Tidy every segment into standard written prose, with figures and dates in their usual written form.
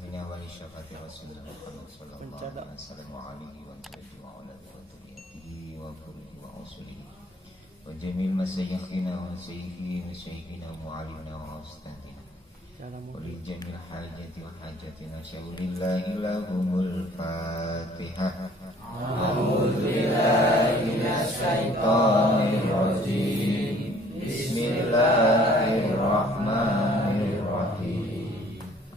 syafatina wa li syafaati Rasulullah Muhammad sallallahu alaihi wasallam wa alihi wa sahbihi wa ala alihi wa qurbihi wa usulihi wa jamil masyayikhina wa syayikhina wa mu'allimina wa ustadina wa li jamil hajati wa hajatina syaulillahi lahumul fatihah. A'udzu billahi minasy syaithanir rajim. Bismillahirrahmanirrahim.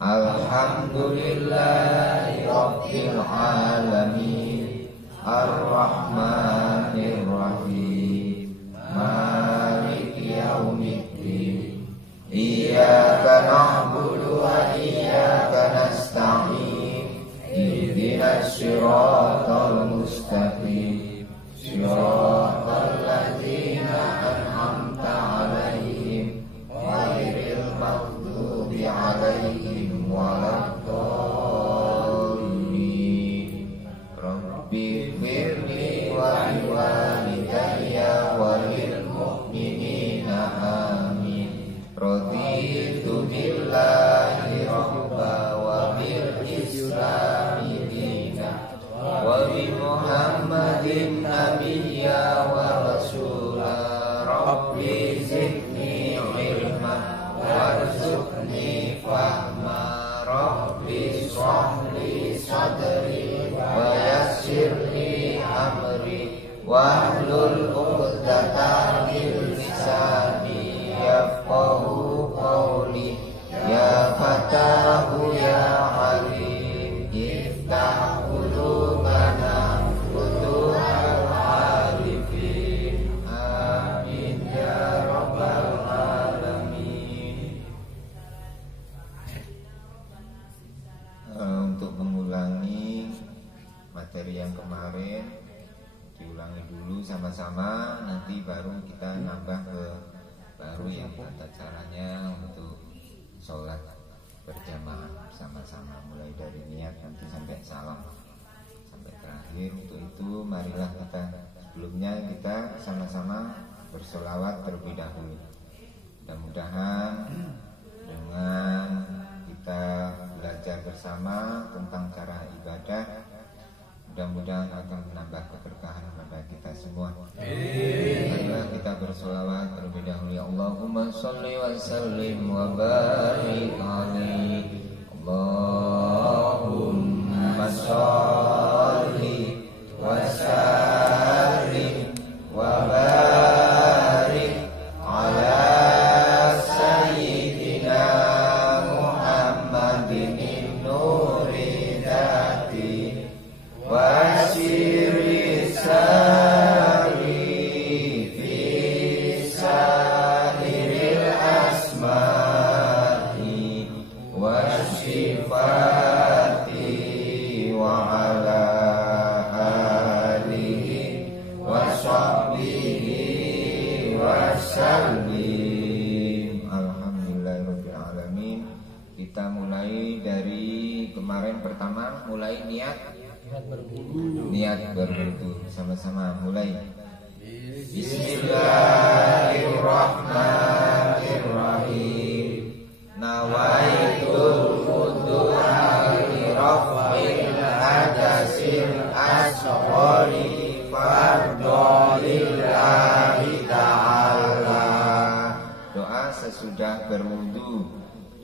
Alhamdulillahi rabbil alamin. Ar-Rahmanir Rahim. Maliki yaumiddin. Iyyaka na'budu wa iyyaka nasta'in. Ihdinas siratal mustaqim. Siratal ladzina an'amta 'alaihim ghairil maghdubi 'alaihim waladdallin. Rabbi firli wa liwalidayya wa lil mu'minina amin. Raditu billahi rabba wa bil islami dina wa bi Muhammadin nabiyya wa rasula. Rabbi zidni ilma warzuqni fahma. Rabbi shrahli sadri wa yassirli amri wahlul 'uqdatam min lisani yafqahu qawli. Ya Fatahu ya Alim, iftah qulubana futuhal arifin. Amin ya rabbal alamin. Untuk mengulangi materi yang kemarin, diulangi dulu sama-sama, nanti baru kita nambah ke baru yang tata caranya untuk sholat berjamaah bersama-sama, mulai dari niat nanti sampai salam sampai terakhir. Untuk itu marilah sebelumnya kita sama-sama bersolawat terlebih dahulu. Mudah-mudahan dengan kita belajar bersama tentang cara ibadah, mudah-mudahan akan menambah keberkahan pada kita semua. Marilah kita bersolawat terlebih dahulu. Ya Allahumma sholli wa sallim wa barik alaihi. Allahumma sholli wa sallim wa barik ala sayyidina Muhammadin nuri dzati wa sirri sari fi sairil asma'i wa sifati wa ala alihi wa sahbihi wa sallim. Alhamdulillahirabbil alamin. Kita mulai dari kemarin. Pertama mulai niat berwudu. Sama-sama mulai. Bismillahirrahmanirrahim. Nawaitul wudu'a li raf'il hadasil asghari fardolillahi ta'ala. Doa sesudah berwudu.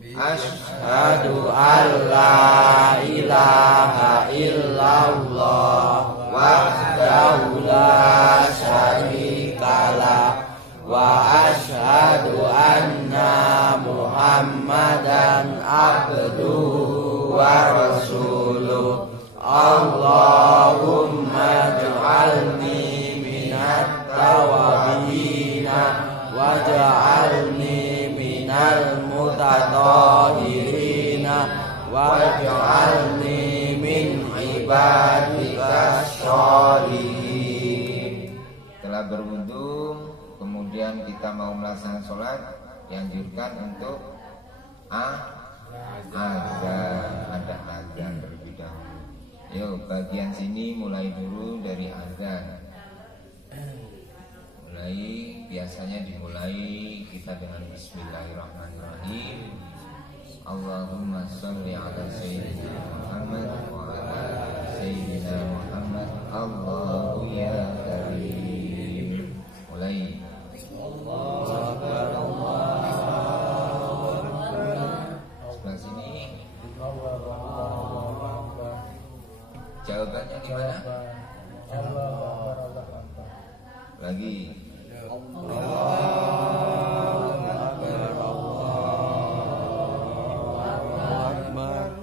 Asyhadu an la ilaha illallah wahdahu la syarikalah wa asyhadu anna Muhammadan abduhu wa rasuluh. Allahumma ij'alni minat tawabina waj'alni minal mutatahhirina waj'alni min ibadika sholihin. Setelah berwudu, kemudian kita mau melaksanakan sholat, dianjurkan untuk ada azan terlebih dahulu. Yuk, bagian sini mulai dulu dari azan. Biasanya dimulai kita dengan Bismillahirrahmanirrahim. Allahumma sholli ala sayyidina Allahu ya karim. Mulai. Sebelah sini. Jawabannya di mana? Lagi.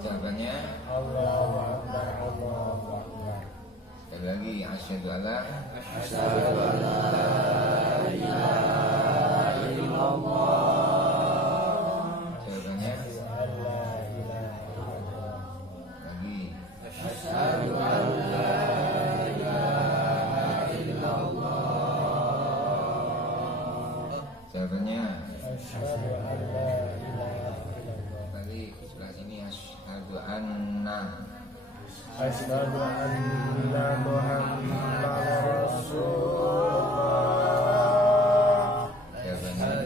Jawabannya. Sekali lagi. Asyhadu alla ilaha illallah. Jawabannya. Lagi. Asyhadu alla ilaha illallah. Jawabannya. Lagi sebelah sini. Asyhadu anna Muhammadar Rasulullah. Jawabannya.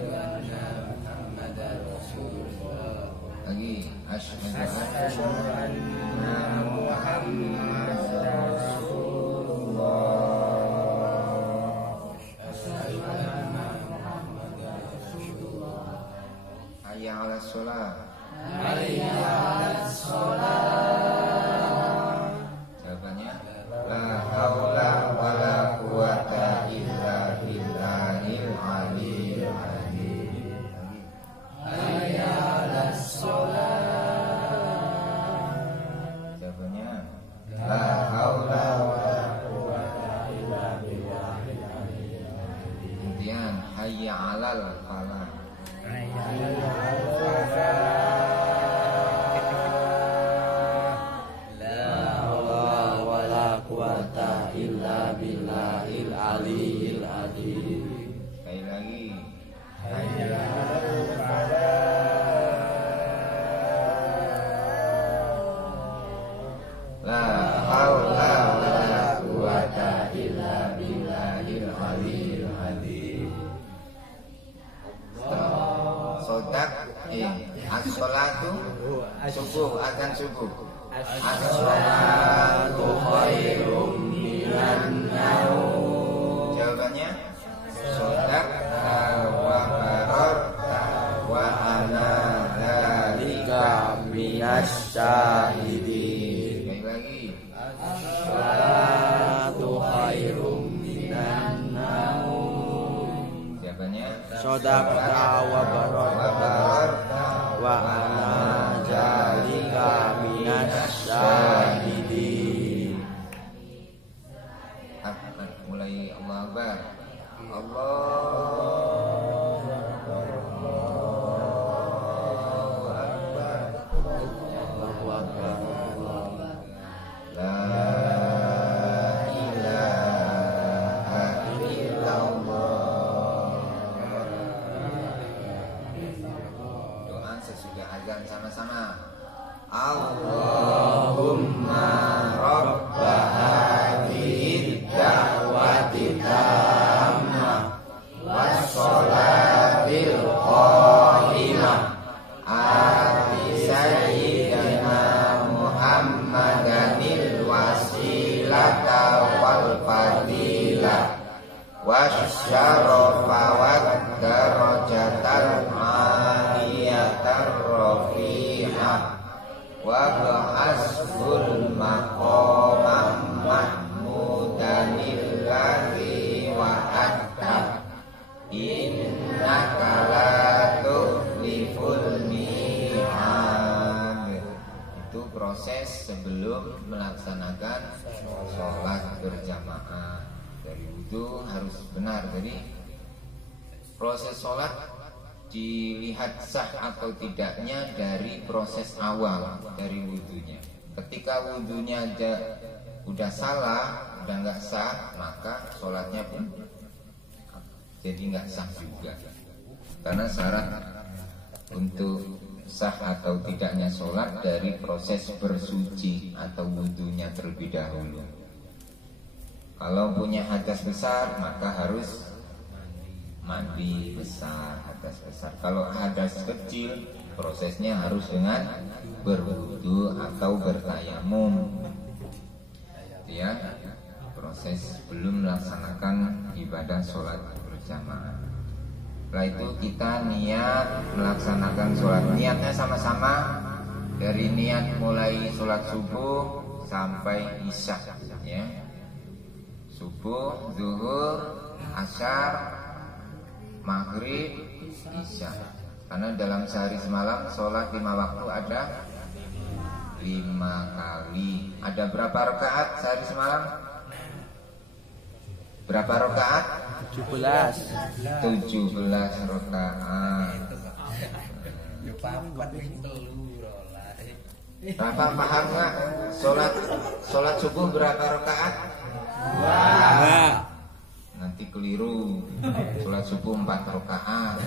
Lagi. Asyhadu anna Muhammadar Rasulullah. Hayya 'alas shalah. Jawabannya. La haula wala quwata illa billahil aliyyil azim. Hayya 'alas shalah. Jawabannya. La haula wala quwata illa billahil aliyyil azim. Kemudian hayya 'alal falah. Illa billahil aliyyil azim. Sekali lagi. Hayya 'alal falah. La haula wala quwata illa billahil aliyyil azim. Sodak as-sholatu subuh, azan subuh. As-sholatu khairum minan naum. Jawabannya. Sodak wa bararta wa ana dzalika Minas syahidin. Sekali lagi. As-sholatu khairum minan naum. Jawabannya. Sodaqta wa bararta wa ana dzalika minas syahidin. Mulai. Allahu Akbar. Allahu Akbar. Allahu akbar. La ilaha illallah. Doa sesudah azan sama-sama. Allahumma rabba hadhihi da'wati tammah wassolatil qa'imah ati sayyidina Muhammadanil wasilata wal fadilah wasyarafa wad darajatal aliyatar rafi'ah wa ba'ashul maqamam mahmudanil ladzi wa'adta innaka la tukhliful mi'ad. Itu proses sebelum melaksanakan sholat berjamaah. Dari wudu harus benar. Jadi proses sholat dilihat sah atau tidaknya dari proses awal, dari wudunya. Ketika wudunya aja udah salah, udah nggak sah, maka sholatnya pun jadi nggak sah juga. Karena syarat untuk sah atau tidaknya sholat dari proses bersuci atau wudunya terlebih dahulu. Kalau punya hadas besar, maka harus mandi besar, hadas besar. Kalau hadas kecil, prosesnya harus dengan berwudu atau bertayamum. Ya, sebelum melaksanakan ibadah sholat berjamaah. Setelah itu kita niat melaksanakan sholat. Niatnya sama-sama dari niat mulai sholat subuh sampai isya, ya. Subuh, zuhur, asar, maghrib, isya. Karena dalam sehari semalam sholat 5 waktu ada 5 kali. Ada berapa rakaat sehari semalam? Berapa rakaat? 17 rakaat. Berapa paham nggak? Sholat subuh berapa rakaat? 2. Nanti keliru. Sholat subuh 4 rakaat.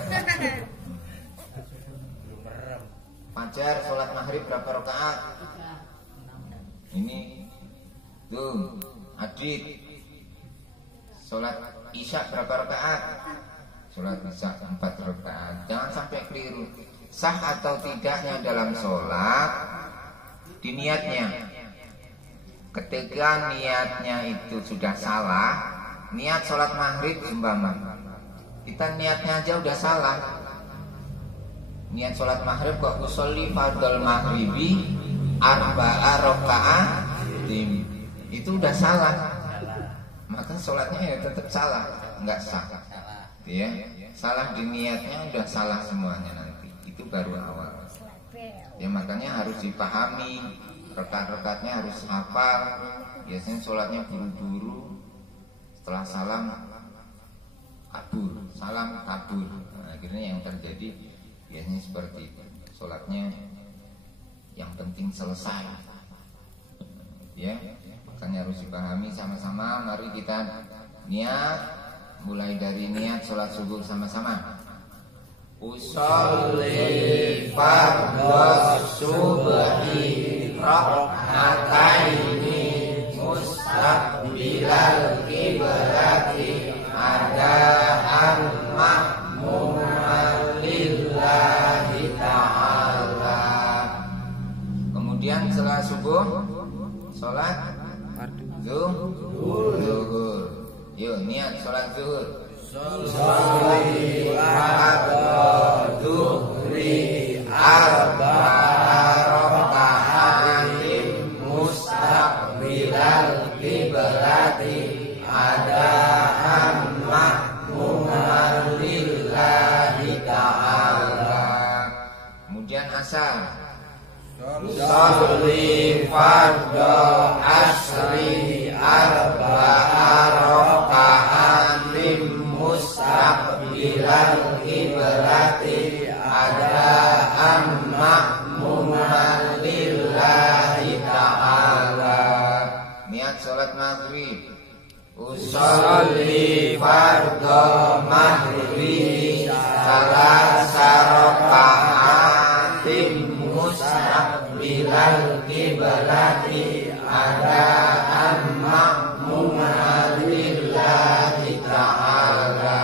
Fajar sholat maghrib berapa rakaat? Ini tuh Adit. Sholat isya berapa rakaat? Sholat isya 4 rakaat. Jangan sampai keliru. Sah atau tidaknya dalam sholat di niatnya. Ketika niatnya itu sudah salah, niat sholat maghrib umpama, kita niatnya aja udah salah. Niat sholat maghrib kok usolli fardhol maghribi arba'a raka'atin, itu udah salah, maka sholatnya ya tetap salah, nggak sah, ya. Salah di niatnya udah salah semuanya nanti, itu baru awal. Ya makanya harus dipahami, rekat-rekatnya harus hafal. Biasanya sholatnya buru-buru, setelah salam kabur, salam kabur. Nah, akhirnya yang terjadi biasanya seperti itu. Sholatnya yang penting selesai, ya. Makanya harus dipahami sama-sama. Mari kita niat, mulai dari niat sholat subuh sama-sama. Usolli fardhos subhi rak'ataini mustaqbilal qiblati adaan ma'muman lillahi ta'ala. Kemudian setelah subuh sholat zuhur. Yuk niat sholat zuhur. Sholli fardhu dhuhri arba'a raka'atin mustaqbilal qiblati adaan ma'muman lillahi ta'ala. Kemudian asar. Sholli fardhu asri arba'a raka'atin mustaqbilal qiblati adaan ma'muman lillahi ta'ala. Niat sholat maghrib. Usolli fardhu maghribi salasa raka'atin mustaqbilal qiblati adaan ma'muman lillahi ta'ala.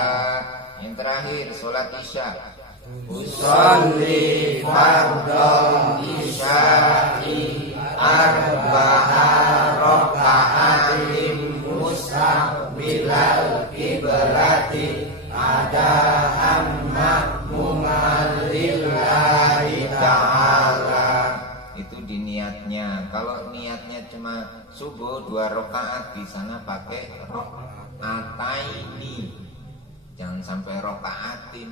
Yang terakhir sholat isya. Usolli fardhu isya'i arba'a raka'atin mustaqbilal qiblati adaan ma'muman lillahi ta'ala. Itu di niatnya. Kalau niatnya cuma subuh 2 rakaat, di sana pakai raka'ataini. Jangan sampai raka'atin.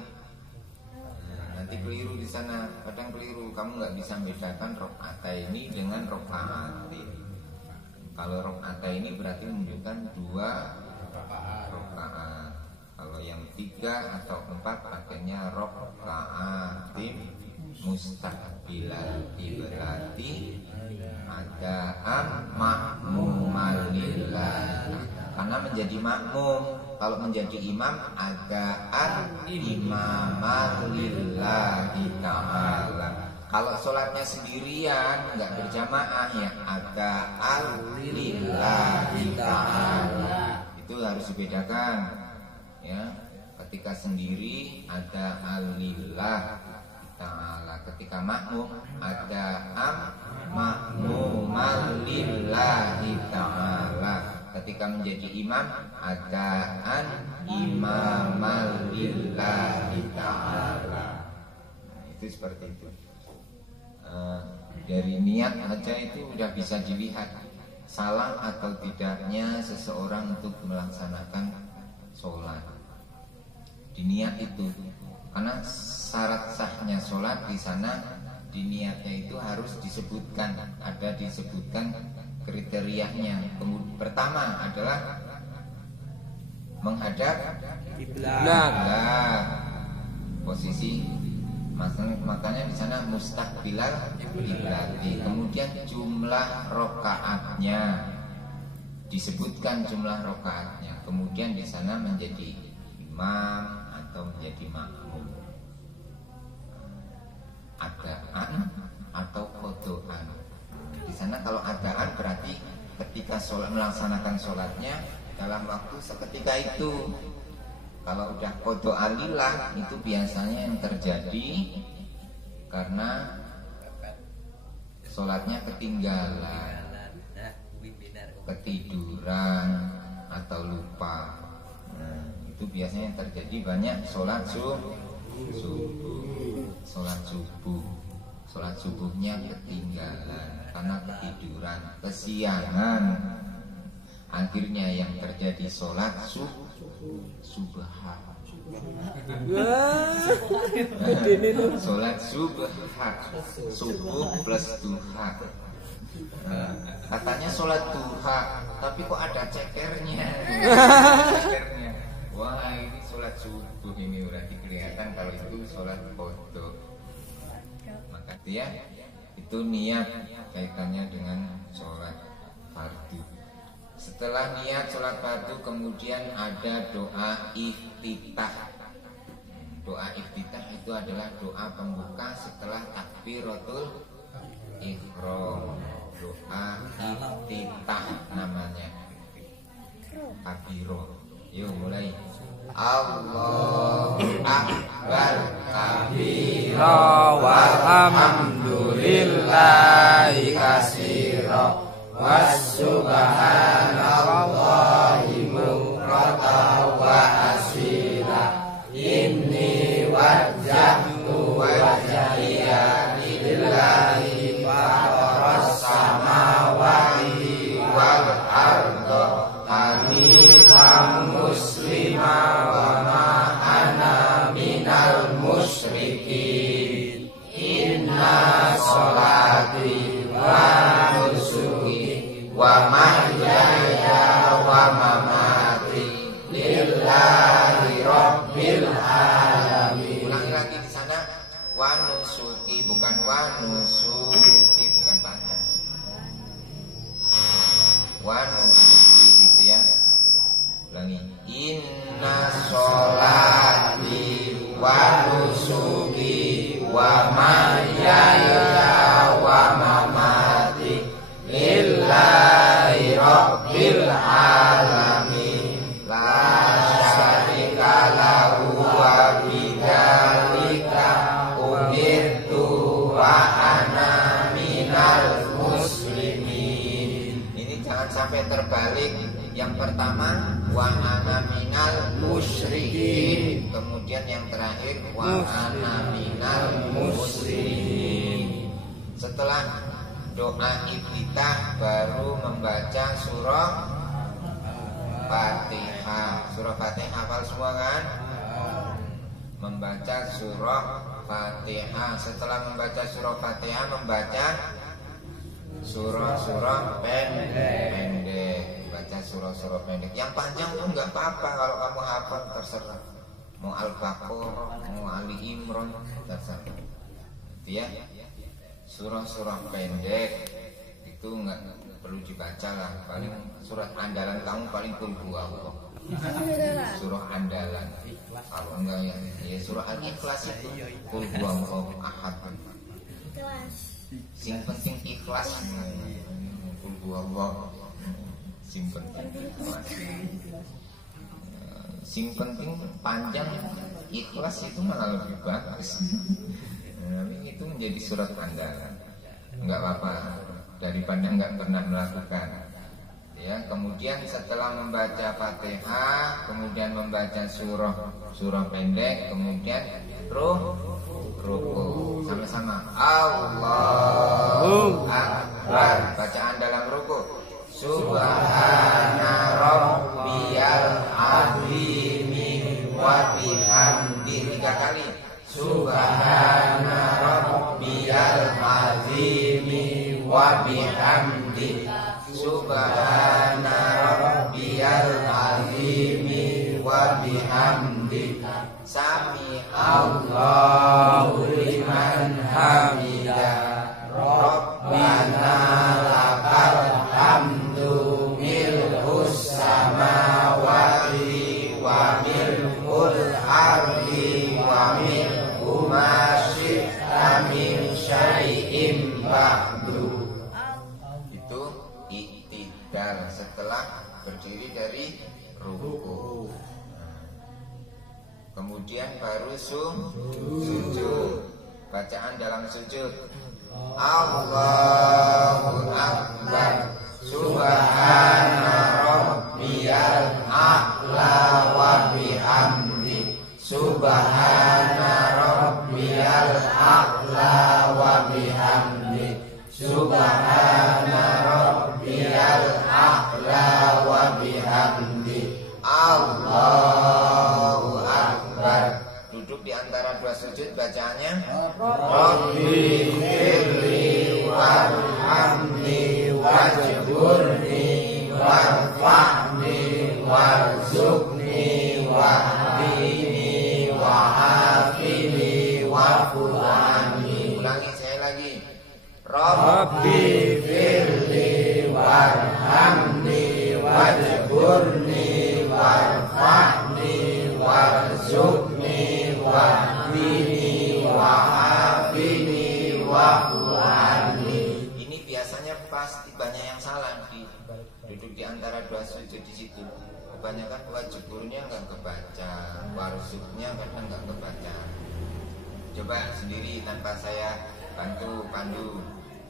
Nanti keliru di sana, kadang keliru. Kamu nggak bisa membedakan raka'ataini dengan raka'atin. Kalau raka'ataini berarti menunjukkan 2 rakaat. Kalau yang 3 atau 4 pakainya raka'atin mustaqbilal qiblati adaan ma'muman lillahi. Karena menjadi makmum, kalau menjadi imam adaan imaman lillahi ta'ala. Kalau sholatnya sendirian nggak berjamaah ya adaan lillahi ta'ala. Itu harus dibedakan, ya. Ketika sendiri ada alillah ta'ala. Ketika makmum ada makmuman lillahi ta'ala. Ketika menjadi imam adaan imaman lillahi ta'ala. Nah, itu seperti itu. Dari niat aja itu udah bisa dilihat salah atau tidaknya seseorang untuk melaksanakan sholat. Di niat itu, karena syarat sahnya sholat di sana di niatnya itu harus disebutkan, ada disebutkan kriterianya. Pertama adalah menghadap kiblat, posisi, makanya di sana mustaqbilal kiblati. Kemudian jumlah rokaatnya disebutkan, jumlah rokaatnya. Kemudian di sana menjadi imam atau menjadi makmum, adaan atau kodoan. Di sana kalau adaan berarti ketika sholat, melaksanakan sholatnya dalam waktu seketika itu. Kalau udah kodoan lillah itu biasanya yang terjadi karena sholatnya ketinggalan, ketiduran atau lupa. Nah, itu biasanya yang terjadi banyak sholat sholat subuhnya ketinggalan karena ketiduran, kesiangan. Akhirnya yang terjadi sholat subhan. Sholat subuh plus duha. Katanya sholat duha, tapi kok ada cekernya. Wah, ini sholat subuh, ini berarti kelihatan kalau itu sholat qadha. Maka dia itu niat kaitannya dengan sholat fardu. Setelah niat sholat fardu kemudian ada doa iftitah. Doa iftitah itu adalah doa pembuka setelah takbiratul ihram. Doa iftitah namanya. Kabiro. Yuk mulai. Allahu akbar kabira walhamdulillahi katsira wassubhanallahi bukratan wa asila. Inni wajjahtu wajhiya lillahi fataras samawati wal arda hanifan muslima wa ma ana minal musyrikin. Inna sholati wa nusuki wa mahyaya wa mamati lillahi rabbil alamin. Ulangi lagi di sana, wa nusuki bukan wa nusuki, bukan panjang. Wa nusuki gitu ya. Ulangi. Inna sholati wa nusuki wa mahyaya wa mamati lillahi rabbil alamin. La syarika lahu wa bidzalika umirtu wa ana minal muslimin. Ini jangan sampai terbalik. Yang pertama wa ana minal musyrikin, kemudian yang terakhir wa ana minal muslimin. Setelah doa iftitah baru membaca surah Fatihah. Surah Fatihah hafal semua kan? Membaca surah Fatihah. Setelah membaca surah Fatihah membaca surah-surah pendek. Baca surah-surah pendek. Yang panjang tuh nggak apa-apa kalau kamu hafal, terserah. Mau Al-Baqarah, mau Ali Imran, terserah. Ya, surah-surah pendek itu nggak perlu dibaca lah. Paling surat andalan kamu paling Qul Huwallah. Surah andalan. Kalau enggak ya surah Al-Ikhlas itu Qul Huwallahu Ahad. Sing penting ikhlas. Qul Huwallah. Sing penting ikhlas. Sing penting panjang ikhlas itu malah lebih bagus. Itu menjadi surat andalan. Enggak apa-apa daripada enggak pernah melakukan. Ya, kemudian setelah membaca Fatihah, kemudian membaca surah pendek, kemudian ruku sama-sama. Allahu Akbar. Bacaan dalam ruku. Subhana rabbiyal azimi wa bihamdi 3 kali. Subhana rabbiyal azimi wa bihamdi. Subhana rabbiyal azimi wa bihamdi. Sami Allahu liman hamidah. Rabbana lakal hamdu mil'us samawati wa mil'ul ardi wa mil'u ma syi'ta min syai'in ba'du. Itu i'tidal setelah berdiri dari ruku. Kemudian baru sujud. Bacaan dalam sujud. Allahu Akbar. Subhana rabbiyal a'la wa bihamdi. Subhana rabbiyal a'la wa bihamdi. Subhana rabbiyal a'la wa bihamdi. Allahu Akbar. Duduk di antara 2 sujud, bacaannya Rabbi firli warhamni wajburni warfa'ni warzuqni wahdini wa'afini wa'fu'ani. Ulangi saya lagi. Rabbi firli warhamni wajburni warfa'ni warzuqni wahdini wa'afini wa'fu'ani. Ini biasanya pasti banyak yang salah duduk di antara 2 sujud di situ. Kebanyakan wajiburnya nggak kebaca, warzuqnya kadang nggak kebaca. Coba sendiri tanpa saya pandu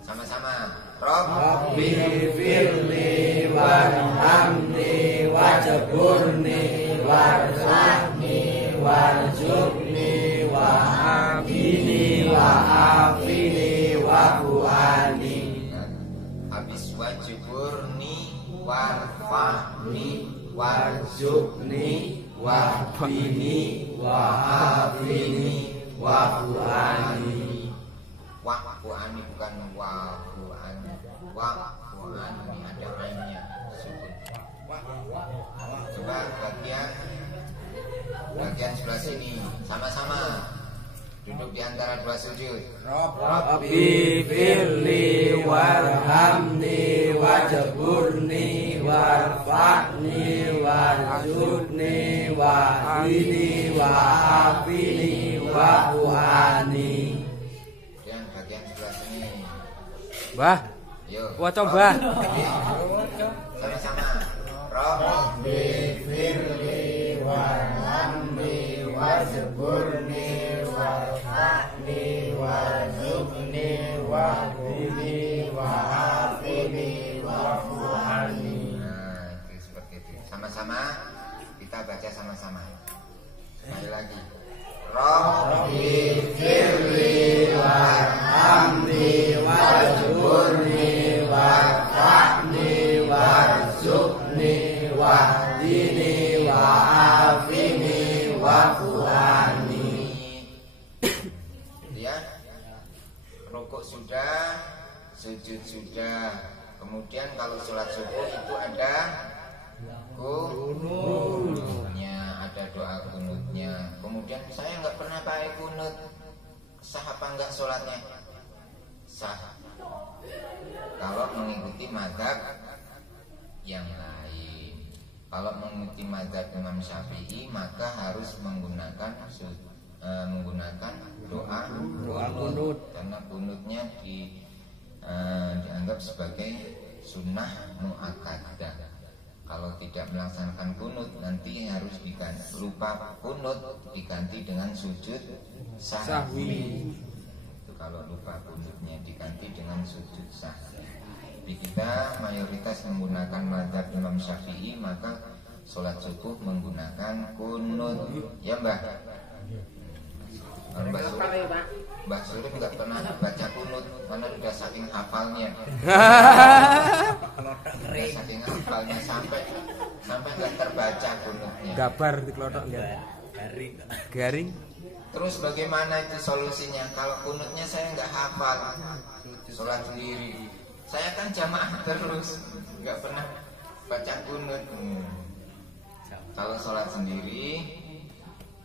sama-sama. Rabbi firli warhamni wajburni warzuqni warzuqni wa'afini wa'afini wa'fu'ani. Habis wajburni warfa'ni warzuqni wa'afini wa'afini wa'fu'ani. Wa'fu'ani bukan wa'fu'ani. Wa'fu'ani ada ainnya sukun. Coba bagian sebelah sini sama-sama duduk di antara 2 sujud. Rabbi firli warhamni wajburni warfa'ni warzuqni wahdini wa'afini wa'fu'ani. Dan bagian sebelah sini. Bah, yuk. wah coba. Sama-sama. Rabbi firli warhamni wajburni warfa'ni warzuqni wahdini wa'afini wa'fu'ani. Nah, itu seperti itu. Sama-sama kita baca sama-sama. Sekali lagi. Rabbi firli warhamni wajburni warfa'ni warzuqni wahdini wa'afini wa'fu'ani. Ya, rukuk sudah, sujud sudah. Kemudian kalau sholat subuh itu ada kunutnya, ada doa kunutnya. Kemudian saya nggak pernah pakai kunut. Sah apa enggak sholatnya? Sah. Kalau mengikuti mazhab yang lain. Kalau mengikuti mazhab Imam Syafi'i maka harus menggunakan doa kunut, karena kunutnya dianggap sebagai sunnah muakkadah. Kalau tidak melaksanakan kunut nanti harus lupa kunut diganti dengan sujud sahwi. Itu kalau lupa kunutnya diganti dengan sujud sahwi. Di kita mayoritas menggunakan mazhab Imam Syafi'i, maka sholat subuh menggunakan kunut. Ya Mbah? Mbah Surip nggak pernah baca kunut karena sudah saking hafalnya. Sudah saking hafalnya sampai nggak terbaca kunutnya. Gabar di kelotok enggak? Garing. Terus bagaimana itu solusinya? Kalau kunutnya saya nggak hafal, sholat sendiri. Saya kan jamaah terus, nggak pernah baca kunut. Kalau sholat sendiri,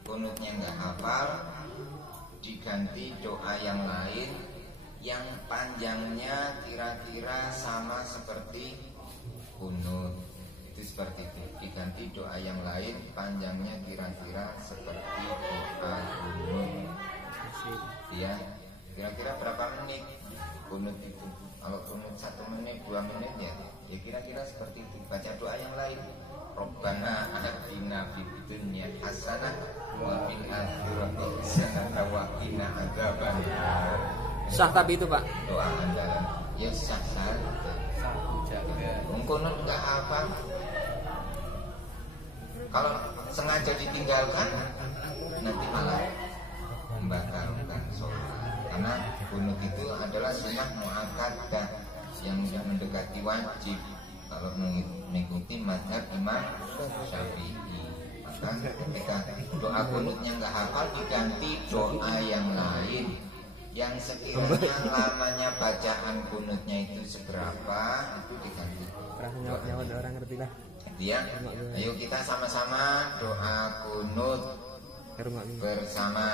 kunutnya nggak hafal, diganti doa yang lain yang panjangnya kira-kira sama seperti kunut. Itu seperti itu, diganti doa yang lain panjangnya kira-kira seperti doa kunut. Ya, kira-kira berapa menit kunut itu? Kalau kunut 1 menit, 2 menit ya kira-kira seperti itu. Baca doa yang lain. Rabbana atina fid dunya hasanah wa fil akhirati hasanah wa qina adzabannar. Sah tapi itu Pak. Doa andalan. Ya sah. Kunut enggak hafal. Kalau sengaja ditinggalkan nanti malah membatalkan sholat. Karena kunut itu adalah sunnah muakkadah yang sudah mendekati wajib. Kalau mengikuti mazhab Imam Syafi'i, maka ketika doa kunutnya nggak hafal diganti doa yang lain yang sekiranya lamanya bacaan kunutnya itu seberapa itu diganti. Nyawa orang ngerti lah. Ya, ayo kita sama-sama doa kunut bersama.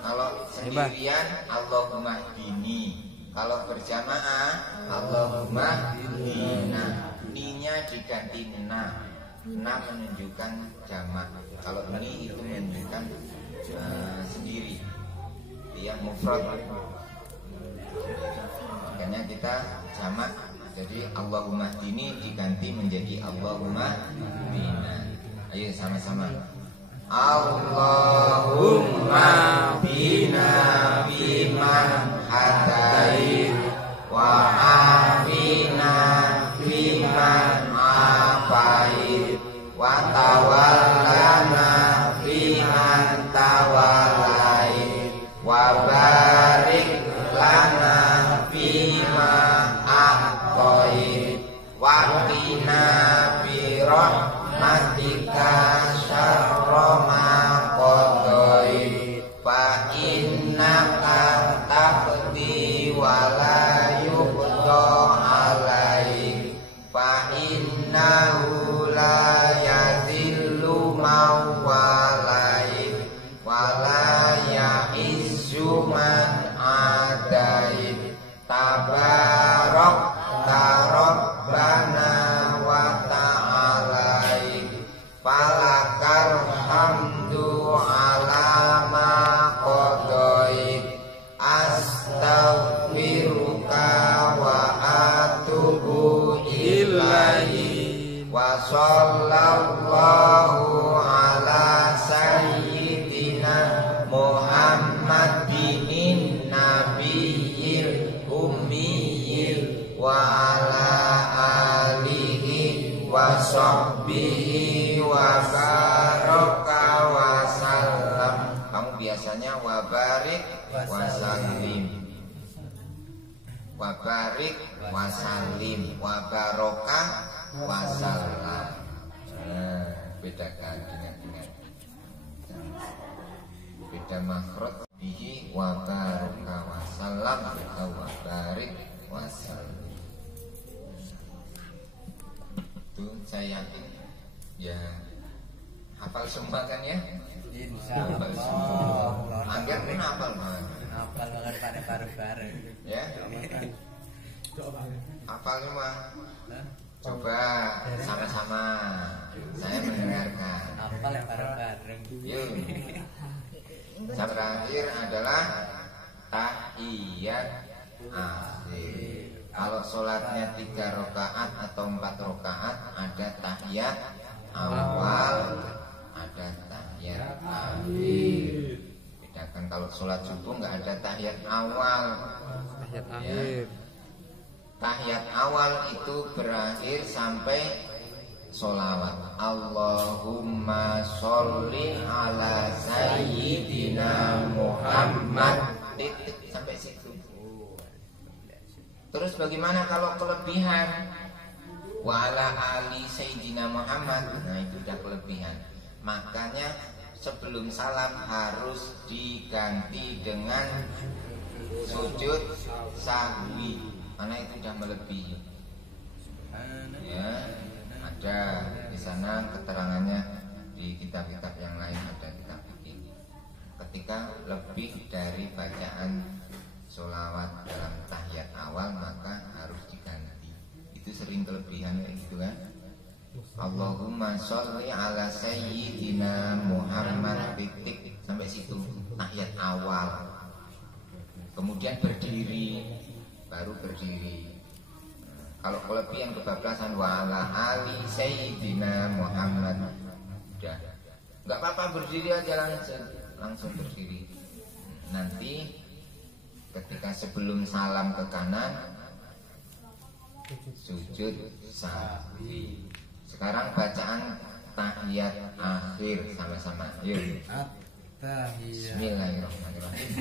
Kalau sendirian Allahumma hdini. Kalau berjamaah Allahumma hdina. Ni-nya diganti na. Na menunjukkan jamak. Kalau ni itu menunjukkan sendiri. Dia mufrad. Makanya kita jamak. Jadi Allahumma hdini diganti menjadi Allahumma hdina. Ayo sama-sama. Allahumma hdina fiman hadait wa afina fiman afait wa tawallana fiman tawallait wa barik lana fima a'tait wa qina bi rahmatika syarra ma qadait fa innaka taqdi wa la yuqda alaik fa innahu la yazillu man walaik wa la ya'izzu man adaik tabarak rabbana wa ta'alaik falakal hamdu ala ma qadait astaghfiruka wa atubu ilaihi wa sallallahu ala sayyidina Muhammadin nabiyil ummiyil wa ala alihi wa sahbihi wa baraka wa sallam. Kamu biasanya wa barik wa sallim, wa barik wa sallim, wa barokah wa sallam. Bedakan dengan beda makhraj bihi wa baraka wa sallam atau wa barik wa sallim. Itu saya yakin ya hafal semua kan ya? Insyaallah. Angger pun hafal banget. Hafal banget pada bareng-bareng. Ya. Hafal semua. Coba sama-sama. Saya mendengarkan. Hafal ya bareng-bareng. Yuk. Yang terakhir adalah tahiyat akhir. Kalau sholatnya 3 rakaat atau 4 rakaat ada tahiyat awal, ada tahiyat akhir. Bedakan kalau sholat subuh nggak ada tahiyat awal. Tahiyat akhir. tahiyat awal itu berakhir sampai sholawat. Allahumma sholli ala sayyidina Muhammad. Titik sampai situ. Terus bagaimana kalau kelebihan? Wa ala ali sayyidina Muhammad. Nah, itu udah kelebihan. Makanya sebelum salam harus diganti dengan sujud sahwi. Karena itu sudah melebihi. Ya, ada di sana keterangannya di kitab-kitab yang lain, ada kitab fikih. Ketika lebih dari bacaan sholawat dalam tahiyat awal maka harus diganti. Itu sering kelebihan kayak gitu kan. Allahumma sholli ala sayyidina Muhammad titik sampai situ tahiyat awal. Kemudian berdiri, baru berdiri. Kalau kelebihan kebablasan wa ala ali sayyidina Muhammad, udah nggak apa-apa berdiri aja langsung berdiri. Nanti ketika sebelum salam ke kanan sujud sahwi. Sekarang bacaan tahiyat akhir sama-sama. Yuk. Bismillahirrahmanirrahim.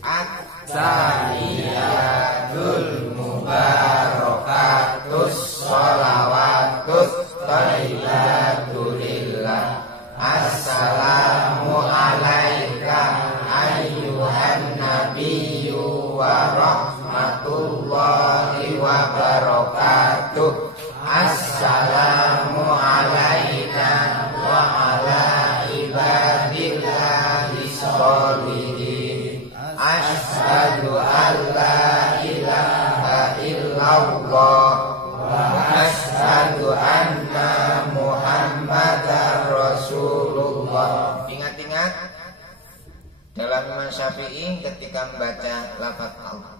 At-tahiyatul mubarakatus sholawatus thayyibatul lillah. Assalamu alaika ayyuhan nabiyyu wa rahmatullahi wa barakatuh. Assalamu alaina wa ala ibadillahi sholihin. Asyhadu an la ilaha illallah wa asyhadu anna Muhammadar Rasulullah. Ingat-ingat dalam Imam Syafi'i ketika membaca lafaz Allah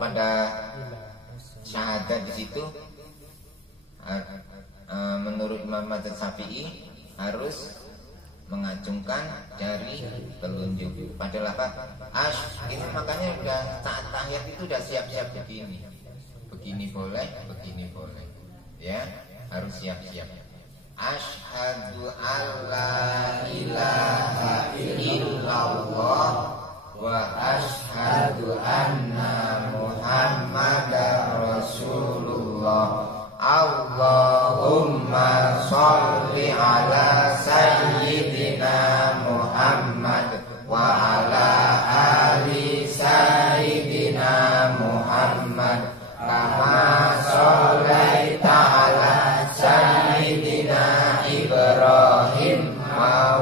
pada syahadat di situ, menurut Imam Syafi'i harus mengacungkan jari telunjuk pada lafaz ini. Makanya udah saat tahiyat itu udah siap-siap begini boleh, begini boleh, ya harus siap-siap. Asyhadu alla ilaha illallah wa asyhadu anna Muhammadar Rasulullah. Allahumma sholli ala sayyidina Muhammad wa ala ali sayyidina Muhammad kama shollaita ala sayyidina Ibrahim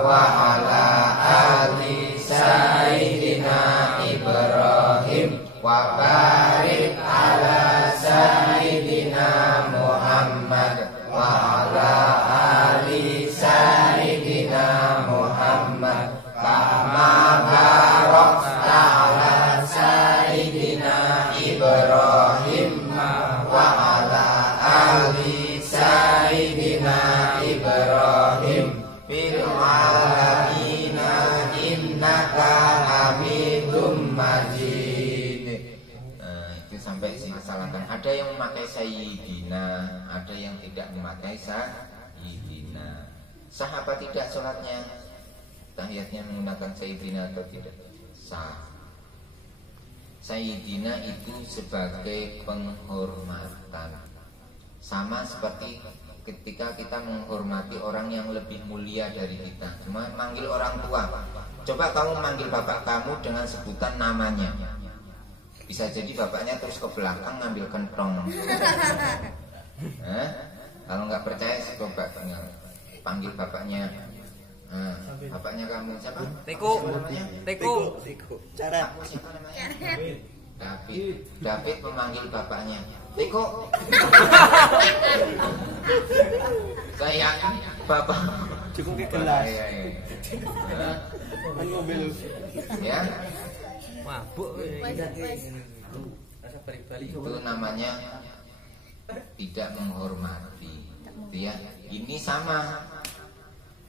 wa ala ali sayyidina Ibrahim wa barik ala sayyidina Muhammad wa ala ali sayyidina Muhammad kama barakta ala sayyidina Ibrahim wa ala ali sayyidina Ibrahim fil alamina innaka hamidum majid. Itu sampai disalahkan. Ada yang memakai sayyidina, ada yang tidak memakai sayyidina. Sah apa tidak sholatnya? Tahiyatnya menggunakan sayyidina atau tidak? Sah. Sayyidina itu sebagai penghormatan. Sama seperti ketika kita menghormati orang yang lebih mulia dari kita. Cuma manggil orang tua. Coba kamu manggil bapak kamu dengan sebutan namanya. Bisa jadi bapaknya terus ke belakang ngambil kentong. Kalau nggak percaya coba panggil bapaknya. Bapaknya kamu siapa? Teko. Cara. Siapa namanya? David memanggil bapaknya. Teko. Saya bapak. Cukup di kelas. Ya. Mabuk. Itu namanya tidak menghormati. Ya, ini sama.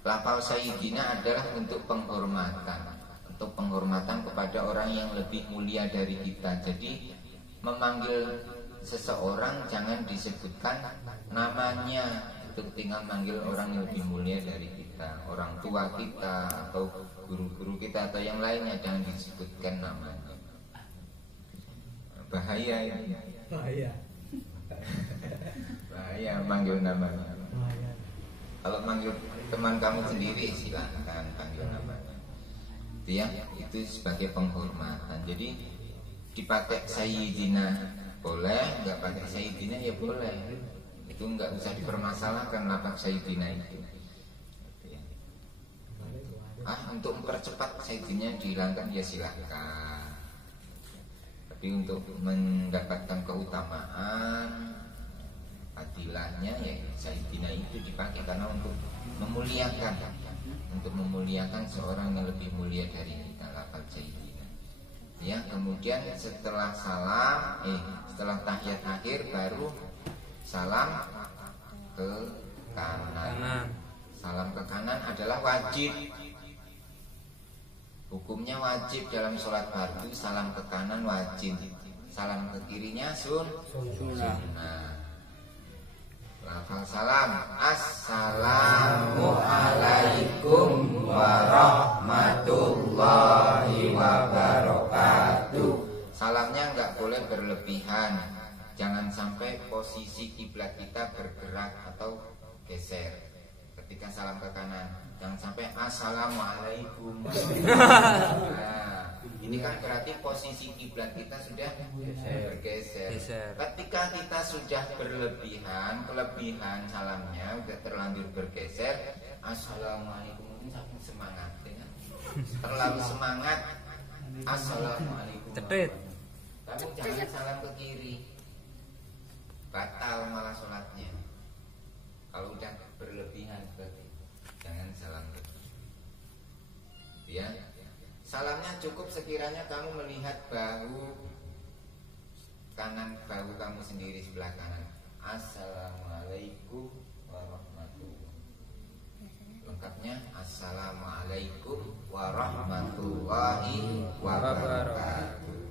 Lafal sayyidina adalah untuk penghormatan, untuk penghormatan kepada orang yang lebih mulia dari kita. Jadi memanggil seseorang jangan disebutkan namanya. Itu tinggal manggil orang yang lebih mulia dari kita, orang tua kita atau guru-guru kita atau yang lainnya, jangan disebutkan namanya. Bahaya ini. Bahaya manggil namanya. Kalau manggil teman kamu sendiri silahkan panggil namanya. Itu sebagai penghormatan. Jadi dipakai sayyidina boleh, nggak pakai sayyidina ya boleh. Itu nggak usah dipermasalahkan lapang sayyidina itu. Untuk mempercepat sayyidina dihilangkan ya silahkan. Tapi untuk mendapatkan keutamaan fadilahnya ya sayyidina itu dipakai karena untuk memuliakan seorang yang lebih mulia dari kita, lapang sayyidina. Ya, kemudian setelah setelah tahiyat akhir baru salam ke kanan. Salam ke kanan adalah wajib. Hukumnya wajib dalam sholat fardu, salam ke kanan wajib. Salam ke kirinya sunnah. Lafal salam, assalamualaikum warahmatullahi wabarakatuh. Salamnya enggak boleh berlebihan. Jangan sampai posisi kiblat kita bergerak atau geser ketika salam ke kanan. Jangan sampai assalamualaikum. Nah, ini kan berarti posisi kiblat kita sudah bergeser. Ketika kita sudah kelebihan salamnya udah terlanjur bergeser, assalamualaikum itu saking semangat ya. Terlalu semangat, assalamualaikum. Kamu jangan salam ke kiri. Batal malah sholatnya. Kalau udah berlebihan seperti jangan salam ke kiri. Ya. Salamnya cukup sekiranya kamu melihat bahu kanan bahu kamu sendiri sebelah kanan. Assalamualaikum warahmatullahi. Lengkapnya assalamualaikum warahmatullahi wabarakatuh.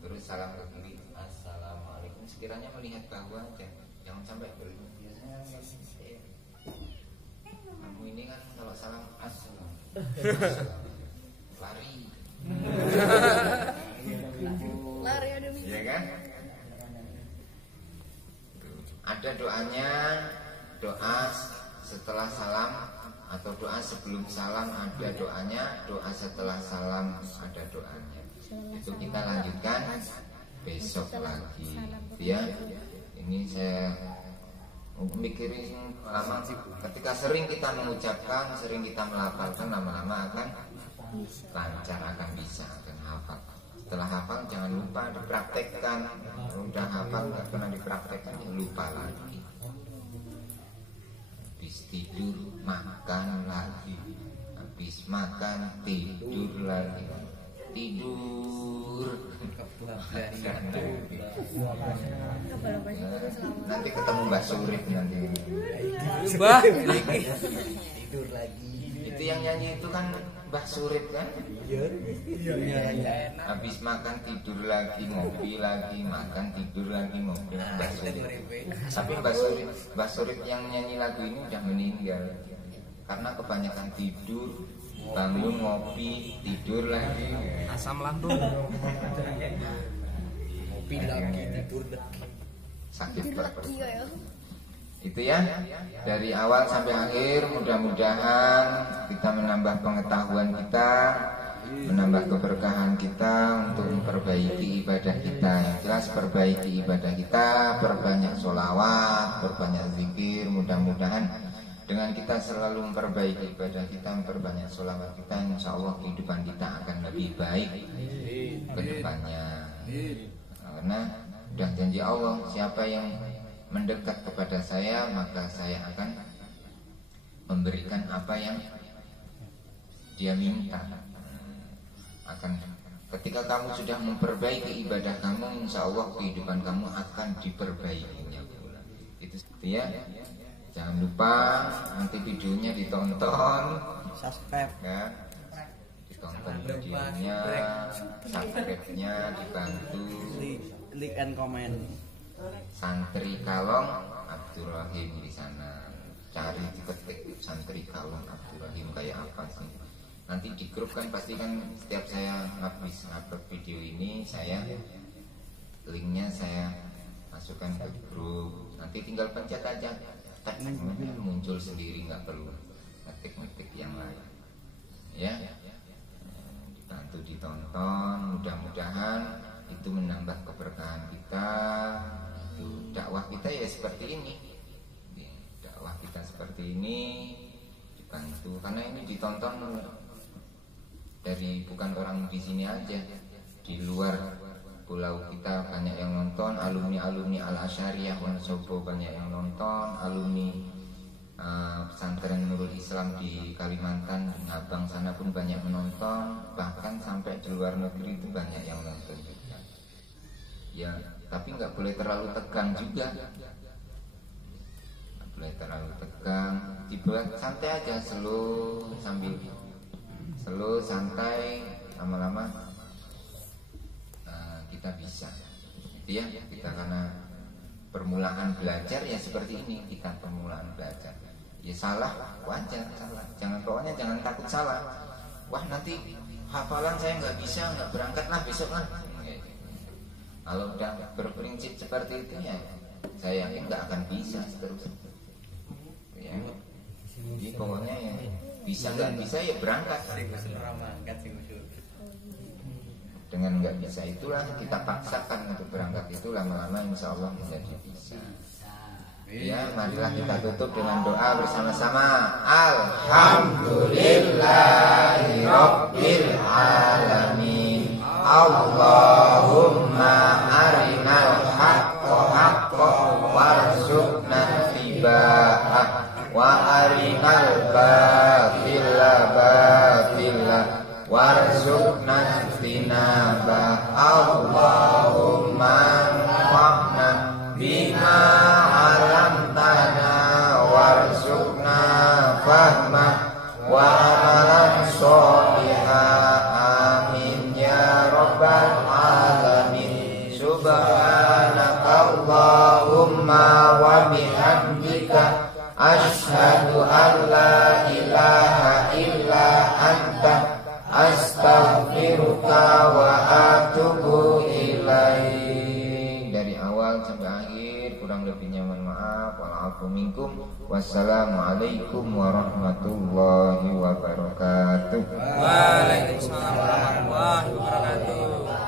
Terus salam ke kiri. Assalamualaikum. Sekiranya melihat bahu aja, jangan sampai berlebihan. Biasanya kamu ini kan kalau salam assalamualaikum lari ya kan? Ada doanya, doa setelah salam atau doa sebelum salam ada doanya, doa setelah salam ada doanya. Itu kita lanjutkan besok lagi ya. Ini saya mikirin lama. Ketika sering kita mengucapkan, sering kita melafalkan, lama-lama akan lancar, akan bisa, akan hafal. Setelah hafal jangan lupa dipraktekkan. Udah hafal nggak pernah dipraktekkan ya lupa lagi. Habis tidur makan lagi, habis makan tidur lagi, tidur. Nanti ketemu Mbak Surip nanti. Mbak, tidur lagi. Itu yang nyanyi itu kan Mbah Surip kan? Iya. Habis makan tidur lagi, ngopi lagi, makan tidur lagi, ngopi lagi. Mbah Surip. Tapi Mbah Surip yang nyanyi lagu ini udah meninggal karena kebanyakan tidur, bangun ngopi, tidur lagi. Asam lambung. Ngopi lagi, tidur lagi. Sakit perut. Itu ya, dari awal sampai akhir mudah-mudahan kita menambah pengetahuan kita, menambah keberkahan kita untuk memperbaiki ibadah kita. Yang jelas perbaiki ibadah kita, perbanyak sholawat, perbanyak zikir. Mudah-mudahan dengan kita selalu memperbaiki ibadah kita, memperbanyak sholawat kita, insya Allah kehidupan kita akan lebih baik ke depannya. Karena sudah janji Allah, siapa yang mendekat kepada saya maka saya akan memberikan apa yang dia minta. Ketika kamu sudah memperbaiki ibadah kamu, insya Allah kehidupan kamu akan diperbaikinya pula. Itu ya. Jangan lupa nanti videonya ditonton, subscribe ya. Ditonton videonya, subscribe-nya dibantu, like and comment. Santri Kalong Abdurrahim di sana. Cari diketik Santri Kalong Abdurrahim kayak apa sih? Nanti di grup kan pasti kan setiap saya habis upload video ini saya linknya saya masukkan ke grup. Nanti tinggal pencet aja, tak muncul sendiri, nggak perlu ngetik yang lain. Ya, dibantu ditonton, mudah-mudahan itu menambah keberkahan kita. Itu dakwah kita ya seperti ini. Dakwah kita seperti ini dibantu karena ini ditonton dari bukan orang di sini aja, di luar pulau kita banyak yang nonton. Alumni Al-Asyariyah Wonosobo banyak yang nonton. Alumni pesantren Nurul Islam di Kalimantan Ngabang sana pun banyak menonton. Bahkan sampai di luar negeri itu banyak yang nonton juga. Ya, tapi nggak boleh terlalu tegang juga. Nggak boleh terlalu tegang. Dibuat santai aja, slow, sambil slow, santai, lama-lama kita bisa. Itu ya, kita karena permulaan belajar ya seperti ini, kita permulaan belajar. Ya salah, wajar salah. Pokoknya jangan takut salah. Wah nanti hafalan saya nggak bisa, nggak berangkat lah besok lah. Kalau udah berprinsip seperti itu ya, saya yakin nggak akan bisa seterusnya. Ya. Jadi pokoknya ya bisa nggak bisa ya berangkat. Dengan nggak bisa itulah kita paksakan untuk berangkat, itu lama-lama insya Allah menjadi bisa. Ya, marilah kita tutup dengan doa bersama-sama. Alhamdulillahirabbil alamin. Allahumma arinal haqqa haqqan warzuqna ittiba'ah wa arinal batila batila warzuqna ijtinabah. Allahumma anfa'na bima 'allamtana warzuqna fahma wa amalan sholihan. Amin ya rabbal alamin. Subhanakallahumma wa bihamdika asyhadu an la ilaha illa anta astaghfiruka wa atubu ilaik. Dari awal sampai akhir kurang lebihnya mohon maaf. Wa'alaikum minkum. Wassalamualaikum warahmatullahi wabarakatuh. Waalaikumsalam warahmatullahi wabarakatuh.